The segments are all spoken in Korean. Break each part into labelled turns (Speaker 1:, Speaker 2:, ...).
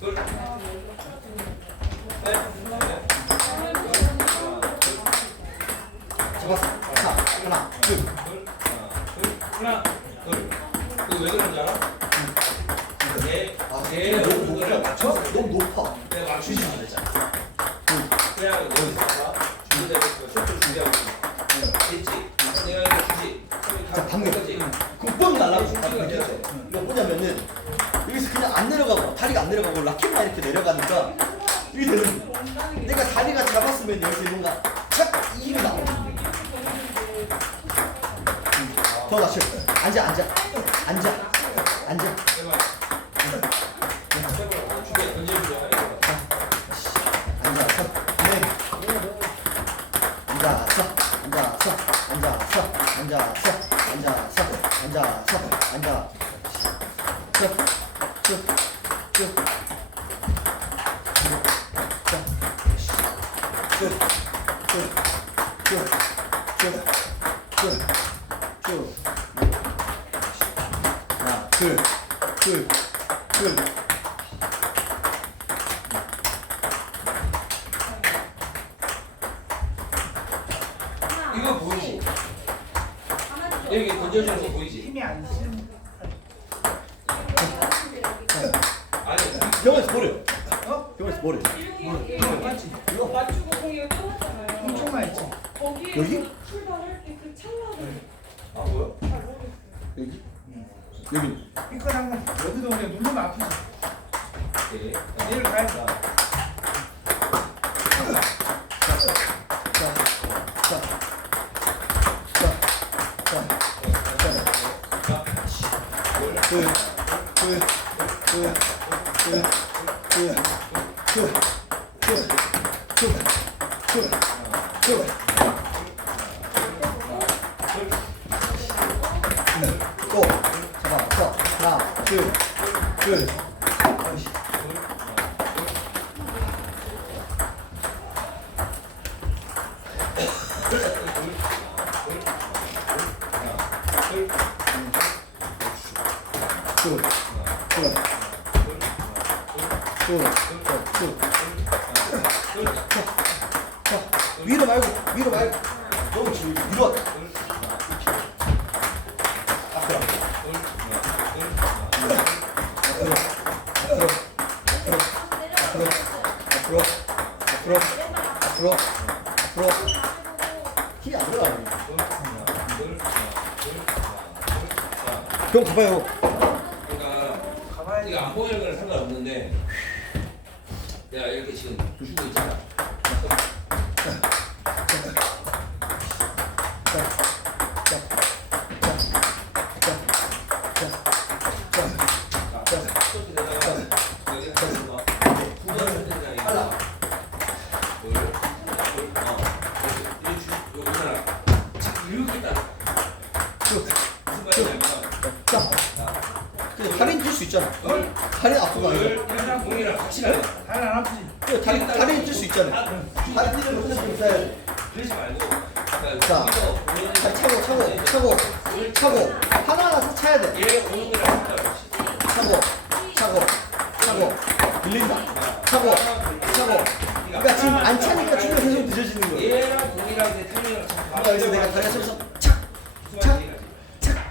Speaker 1: 네,
Speaker 2: 아,
Speaker 1: 네. 이거
Speaker 2: 뭐냐면은, 여기서 그냥 안 내려가고, 다리가 안 내려가고, 라켓만 이렇게 내려가니까, 이게 되는 거야. 내가 다리가 잡았으면 여기서 뭔가, 착! 이 힘이 나와. 더 낮춰. 앉아, 앉아. 앉아. 앉아. 앉아서. 네. 앉아서. 앉아서. 앉아서. 앉아서. 앉아서. 앉아서.
Speaker 1: 이거 보이지? 여기 던져주는 거 보이지?
Speaker 3: 힘이 안 쓰는
Speaker 1: 아니,
Speaker 2: 병원에서 버려.
Speaker 3: 어?
Speaker 2: 병원에서 버려.
Speaker 3: 맞지?
Speaker 2: 이거
Speaker 4: 맞추고 공이 떠났잖아요.
Speaker 3: 엄청 많이 지
Speaker 4: 거기에
Speaker 2: 여기?
Speaker 4: 출발할 때 그 찰나를
Speaker 1: 아 뭐야?
Speaker 4: 잘 모르겠어요.
Speaker 2: 여기. 여기. 또 잡아서 하나, 둘, 둘. 둘, 위로 말. 너무 길 위로 왔다. 형 가봐요.
Speaker 1: 그러니까 가만히 안 보이는 건 상관없는데 내가 이렇게 지금 주고 있잖아.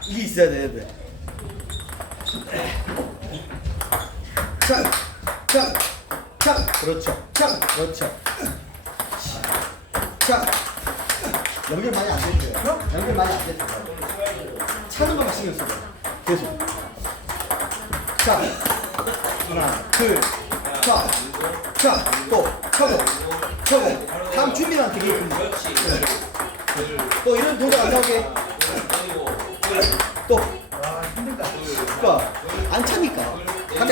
Speaker 2: 이게 있어야 되는데. 착, 착, 착. 그렇죠. 착, 그렇죠. 착. 연결 많이 안 됐어요. 연결 많이 안 됐어요. 차는 거만 신경 써요. 계속. 자, 하나, 둘, 자, 자, 또 차고, 차고. 다음 준비만 되게.
Speaker 1: 그렇지
Speaker 2: 또 이런 동작 안 나오게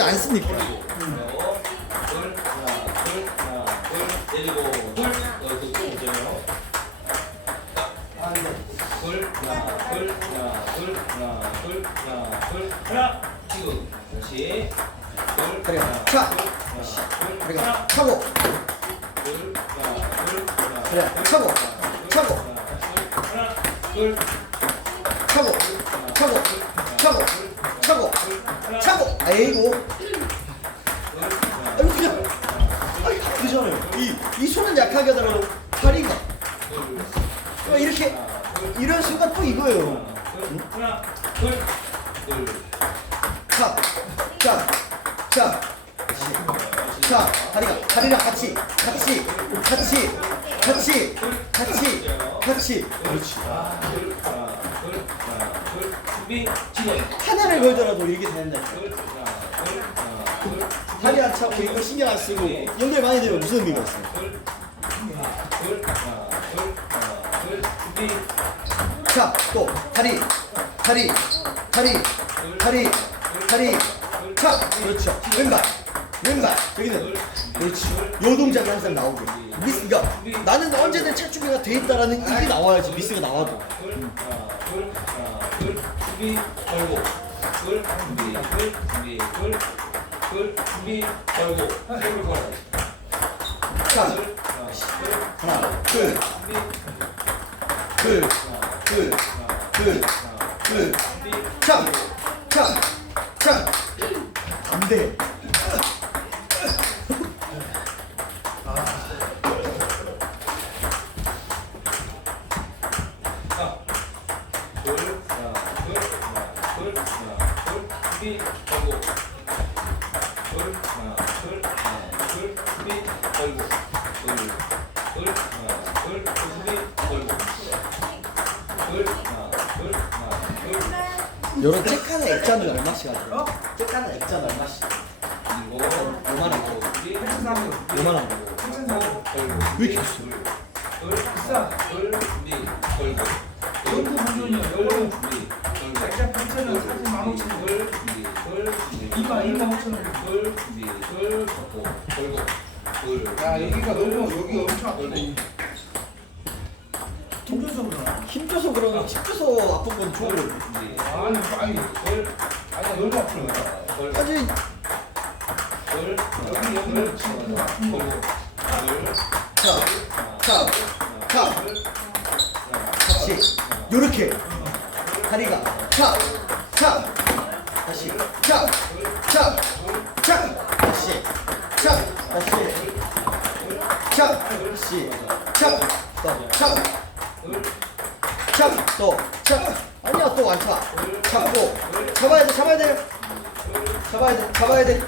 Speaker 2: 안 쓰니까.
Speaker 1: 음. 그래. 자.
Speaker 2: 그래. 하고.
Speaker 1: 둘.
Speaker 2: 자, 자, 자, 자, 다리가 다리랑 같이, 같이, 같이, 같이, 같이, 같이. 그렇지. 하나를 걸더라도 이렇게 된다.
Speaker 1: 둘, 하나.
Speaker 2: 다리 안 차고 이거 신경 안 쓰고 연결 많이 되면 무슨 의미가 있어요?
Speaker 1: 둘, 하나,
Speaker 2: 자, 또 다리, 다리, 다리, 다리, 다리. 자, 그렇죠. 왼발, 왼발. 여기는 그렇지. 요 동작이 항상 나오고. 미스, 그러니까 나는 언제든 ချက်준비가 돼 있다라는 이게 나와야지 미스가 나와도.
Speaker 1: 둘, 둘, 둘. 준비, 걸고. 둘, 준비, 둘, 준비, 둘. 둘, 준비, 걸고. 손을 걸어.
Speaker 2: 자,
Speaker 1: 둘, 하나, 둘,
Speaker 2: 둘, 둘, 둘, 둘, 둘.
Speaker 1: 준비,
Speaker 2: 자, 자.
Speaker 1: 하나, 둘, 하나, 둘, 하나, 둘, 하나, 둘. 준비, 걸
Speaker 2: 요런 책 하나 액자는 얼마씩 하세요? 책 하나 액자는 얼마씩?
Speaker 1: 이거
Speaker 2: 얼마나 먹어?
Speaker 3: 8,400원. 먹어?
Speaker 1: 8,400원.
Speaker 2: 왜 이렇게 비싸? 아프고 그러고 킵줘서 아픈 건 좋은
Speaker 1: 거지.
Speaker 3: 아니 아니 아니 열 아픈
Speaker 1: 거야. 열
Speaker 2: 사실
Speaker 1: 열
Speaker 3: 여기 여기. 열 치는 아픈
Speaker 1: 거고. 탑탑탑
Speaker 2: 같이 요렇게. 다리가. 탑탑 다시. 탑탑탑 다시. 탑 다시. 탑 다시. 탑탑 잡아야 돼, 잡아야 돼.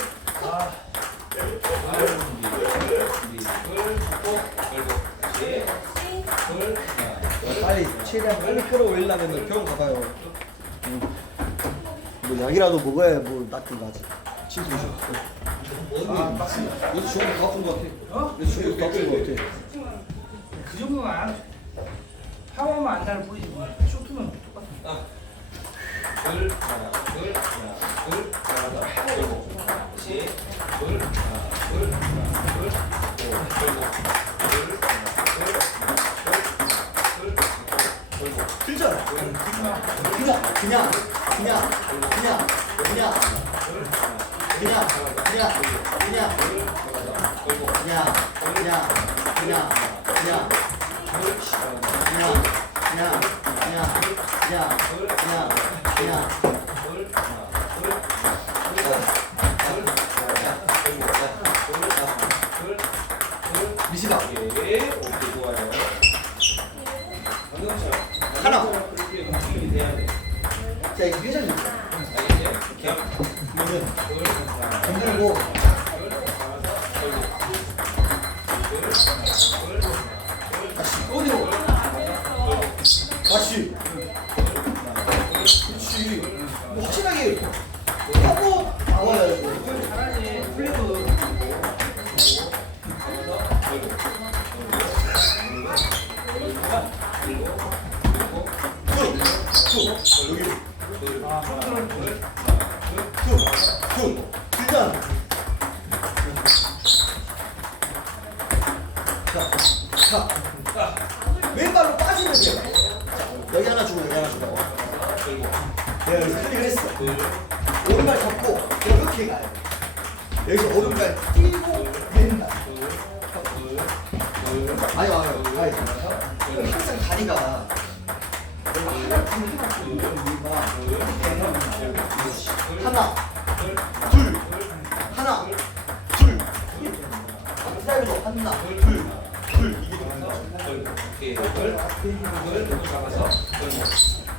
Speaker 2: 빨리 최대한 빨리 끌어올리려면 병원 가봐요. 응. 뭐 약이라도 먹어야 뭐 낫긴 나지. 진짜 좋아.
Speaker 3: 아 맞습니다.
Speaker 2: 이거 주먹 더 아픈 거 같아.
Speaker 3: 어?
Speaker 2: 이거 주먹 더 아픈 거 같아.
Speaker 3: 그 정도는 안. 파워만 안 나를 뿌리지 뭐. 쇼트는 똑같아.
Speaker 2: 들잖아. 그냥 그냥 그냥 그냥 그냥 그냥 그냥 그냥 그냥 그냥 그냥 그냥 그냥 그냥 그냥 그냥 그냥 그냥 다시 그렇지 뭐 확실하게 여기서 오른발 뛰고 왼발. 아니 아니 아니. 아니. 항상 다리가 하나 둘 하나 둘 이유가 이렇게 하나 둘 하나 둘 기다려도 하나,
Speaker 1: 둘,
Speaker 2: 둘,
Speaker 1: 하나,
Speaker 2: 둘. 이게
Speaker 1: 잡아서
Speaker 2: 들어간다.
Speaker 1: 걸고 오케이 둘, 둘, 둘 잡아서 걸고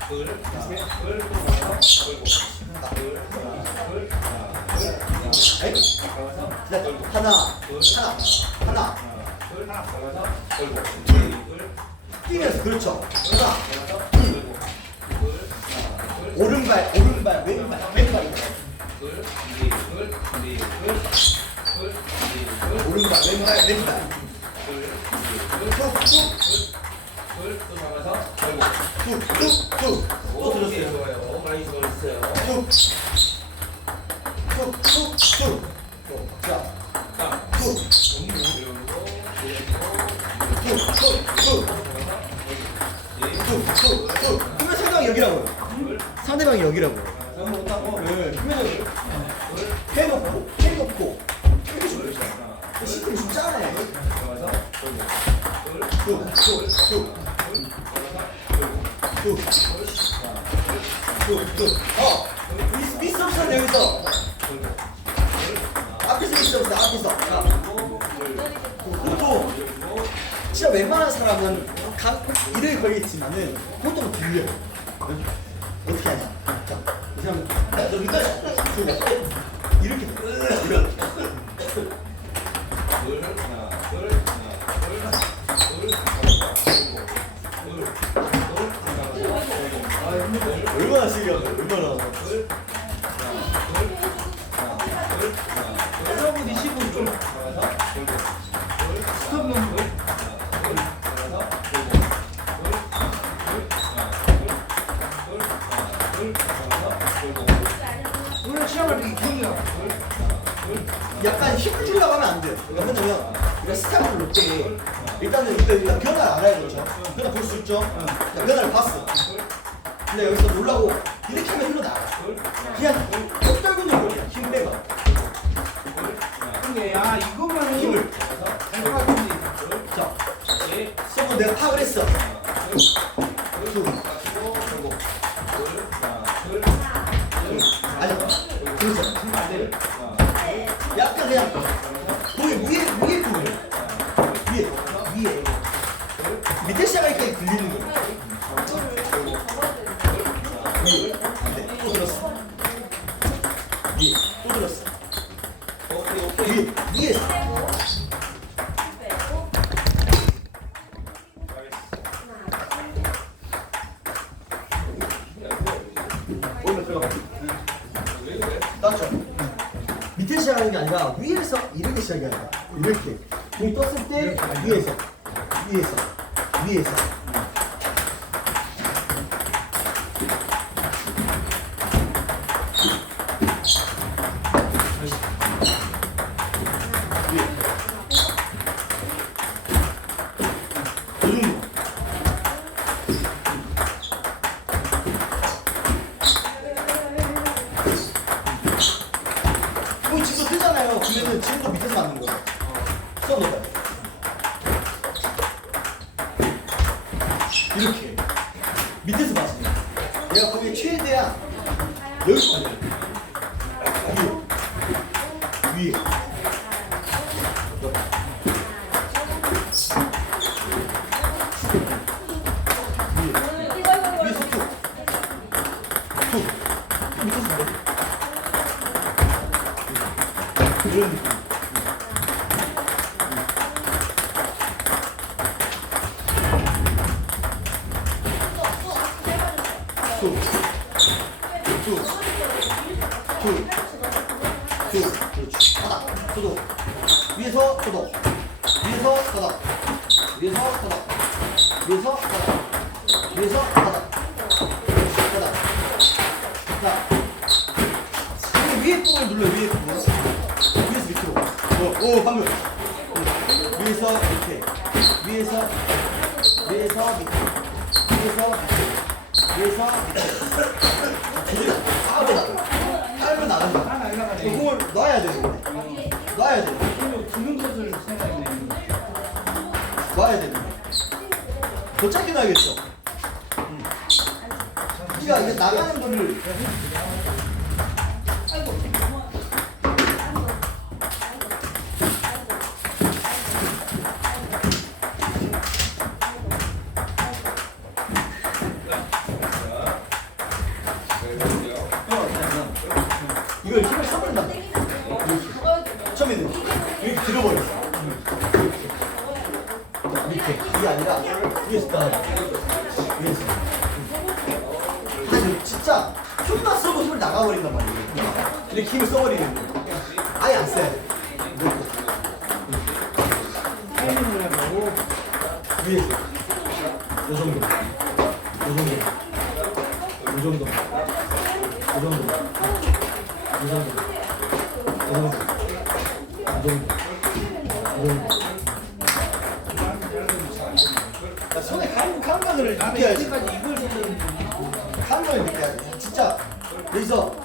Speaker 1: 둘, 하나, 둘 잡아서 걸고 둘, 하나, 둘, 하나, 하나.
Speaker 2: 하나, 뛰면서 그렇죠. 하나, 오른발, 오른발, 왼발, 왼발.
Speaker 1: 둘, 준비, 둘, 준비, 둘, 둘, 준비, 둘,
Speaker 2: 오른발, 왼발, 왼발.
Speaker 1: 둘, 준비, 둘,
Speaker 2: 툭, 툭, 툭, 툭, 툭. 또
Speaker 1: 오,
Speaker 2: 들었어요. 툭, 툭, 툭, 툭. 자,
Speaker 1: 자,
Speaker 2: 툭,
Speaker 1: 너무 어려운거
Speaker 2: 툭, 툭, 툭, 툭, 툭, 툭. 그러면 상대방이 여기라고요. 상대방이 여기라고요. 네, 그러면 해놓고, 해놓고. 이렇게 좋아요. 시스템이 좀 짜네. 어, 미스, 미스 없어, 여기서. 앞에서 미스 없어, 앞에서. 자, 보통, 진짜 웬만한 사람은 각 일을 걸겠지만은 보통 들려요. 어떻게 하냐? 자, 이 여기까지 들고 이렇게 이렇게. 얼마나 신기하다, 얼마나.
Speaker 3: 여러분 이 시분 좀
Speaker 2: 왜냐면 우리가 스탑을 놓을 때 일단은 일단, 일단 변화를 알아야 되죠. 변화 볼 수 있죠. 자, 변화를 봤어. 근데 여기서 놀라고 이렇게 하면 흘러 나가. 그냥 턱 떨고 놀고 그냥 힘 빼고.
Speaker 3: 근데 야 이거만은
Speaker 2: 힘을.
Speaker 3: 될것 같은데.
Speaker 2: 자, 써보 내가 파악을 했어. 아 땄죠. 밑에 시작하는 게 아니라 위에서 이렇게 시작해야 돼. 이렇게. 공이 떴을 때 위에서 위에서 위에서. 이 정도. 공이 지금 뜨잖아요. 그러면 지금도 밑에서 맞는 거예요. 써놓아요. 이렇게. 밑에서 맞으면 내가 거기 최대한 여기까지 위에. 위에 위에서 소독. 위에서 바닥. 위에서 바닥. 위에서 바닥. 위에서 바닥. 바닥. 자, 여기 위에 부분을 눌러 위에 부분 위에서 밑으로 어, 오 방금 응. 위에서 밑에 위에서 위에서 밑에 위에서 밑에 위에서 밑에 나가 하고 나간다 공을 놔야 되는데 놔야 돼 더 짧게 놔야겠죠. 응. 그러니까 이게 나가는 거를. 처음에 그러니까 그래서 아니 진짜 힘만 쓰고 힘을 나가버린단 말이에요. 근데 힘을 써버리는 거 아예 안 써야 돼
Speaker 3: 타이밍을 하고
Speaker 2: 위에서 요 정도. 요 정도. 요 정도. 요 정도. 요 정도. 요 정도. 요 정도. 감각을 느껴야지.
Speaker 3: 여기까지 이걸 보면
Speaker 2: 감각을 느껴야지. 진짜 여기서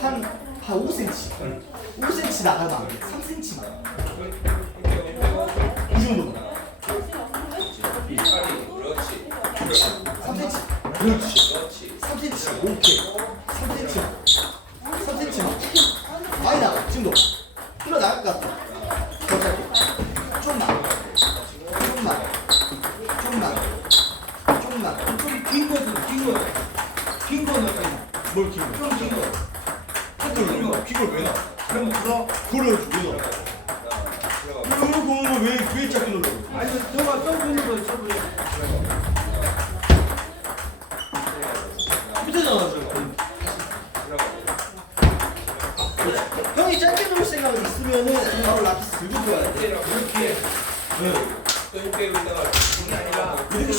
Speaker 2: 한, 한 5cm. 5cm 나가면 안 돼. 3cm만. 이.
Speaker 1: 그렇지.
Speaker 2: 3cm. 그렇지.
Speaker 1: 그렇지.
Speaker 2: 3cm. 오케이. 3cm. 3cm. 많이 나가. 지금도.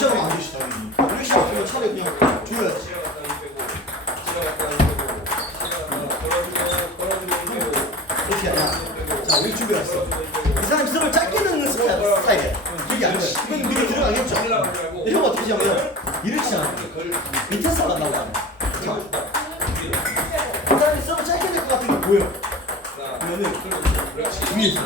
Speaker 2: 시합이 안 되지 당연히 우리 시합 그냥 차라리 그냥 줘야지. 그렇게 사람 기술을 그 다음에 서브 짧게 될 것 같은 게 보여. 그러면은 위에
Speaker 1: 들어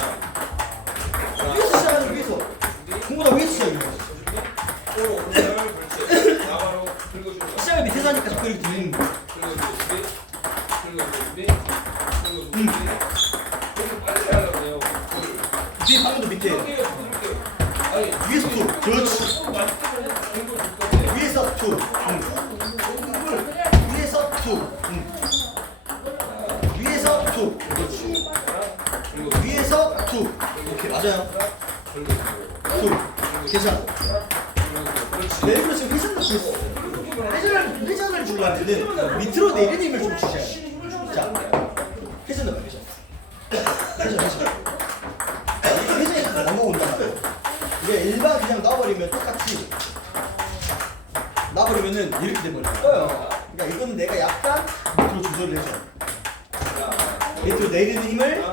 Speaker 2: 밑에. 위에서 투. 그렇지. 위에서 투. 응. 위에서 투. 응. 위에서 투.
Speaker 1: 그리고
Speaker 2: 위에서 투. 오케이 맞아요. 투. 괜찮아.
Speaker 1: 그렇지
Speaker 2: 네, 일부러 지금 회전 넣고 있어. 회전을 회전을 주려면은 밑으로 내리는 힘을 좀 주셔야 돼. 자, 회전 넣어 회전. 회전 회전. 이게 회전이 다 넘어온단 말이에요. 이게 일반 그냥 놔버리면 똑같이 놔버리면은 떠요. 그러니까 이거는 내가 약간 밑으로 조절을 해줘. 밑으로 내리는 힘을.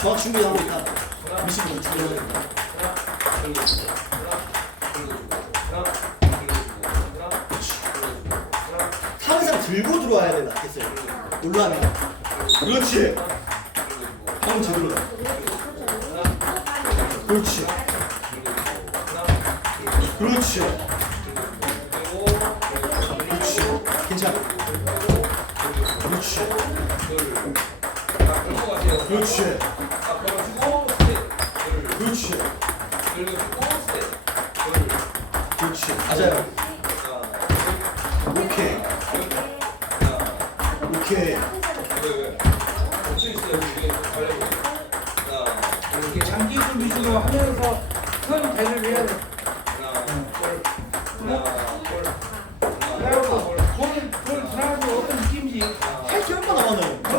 Speaker 2: 정확 준비하고 있다. 미식으로 준비하고 있다. 올라가면. 그렇지. 형 제대로. 가. 그렇지. 그렇지. 그렇지. 괜찮아. 그렇지. 그렇지. 그렇지. 그렇지. 맞아요. Allen.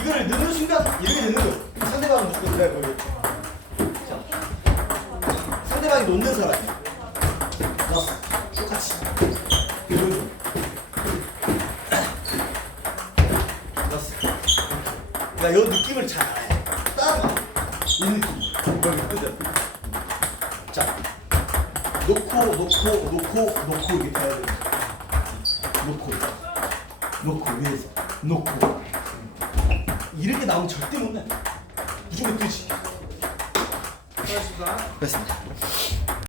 Speaker 2: 이거를 넣는 순간 이렇게 되는 거예요. 상대방은 무조건 걸려. 자, 상대방이 놓는 사람이야.